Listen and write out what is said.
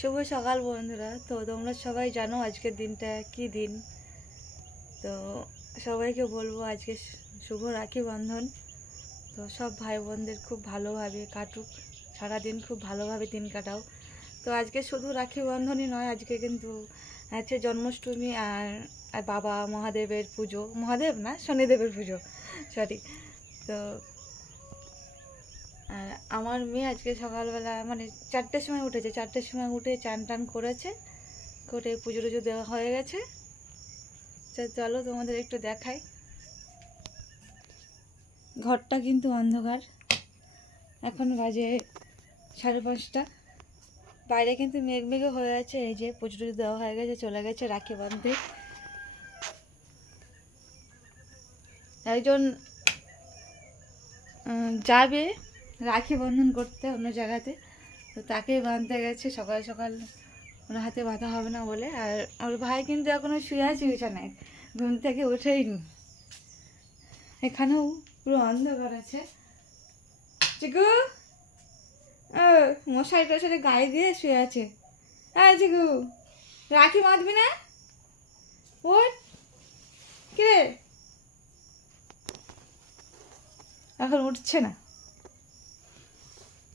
শুভ সকাল বন্ধুরা। তো তোমরা সবাই জানো আজকের দিনটা কি দিন। তো সবাইকে বলবো আজকে শুভ রাখি বন্ধন। তো সব ভাই বোনদের খুব ভালোভাবে কাটুক, সারাদিন খুব ভালোভাবে দিন কাটাও। তো আজকে শুধু রাখি বন্ধনই নয়, আজকে কিন্তু আছে জন্মাষ্টমী আর বাবা মহাদেবের পুজো। মহাদেব না, শনিদেবের পুজো, সরি। তো আর আমার মেয়ে আজকে সকালবেলা মানে 4টের সময় উঠেছে, 4টের সময় উঠে চান টান করেছে, করে পুজো টুজো দেওয়া হয়ে গেছে। চলো তোমাদের একটু দেখাই। ঘরটা কিন্তু অন্ধকার, এখন বাজে 5:30। বাইরে কিন্তু মেঘ মেঘে হয়ে আছে। এই যে পুজো টুজো দেওয়া হয়ে গেছে, চলে গেছে রাখি বাঁধতে। একজন যাবে রাখি বন্ধন করতে অন্য জায়গাতে, তো তাকে বাঁধতে গেছে সকাল সকাল। ওর হাতে বাঁধা হবে না বলে। আর ওর ভাই কিন্তু এখনো শুয়ে আছে বিছানায়, ঘুম থেকে ওঠেইনি। এখানেও পুরো অন্ধকার আছে। চিকু মশারিটার সাথে গায়ে দিয়ে শুয়ে আছে। হ্যাঁ চিকু, রাখি বাঁধবি না? ওঠ, কে এখন উঠছে না।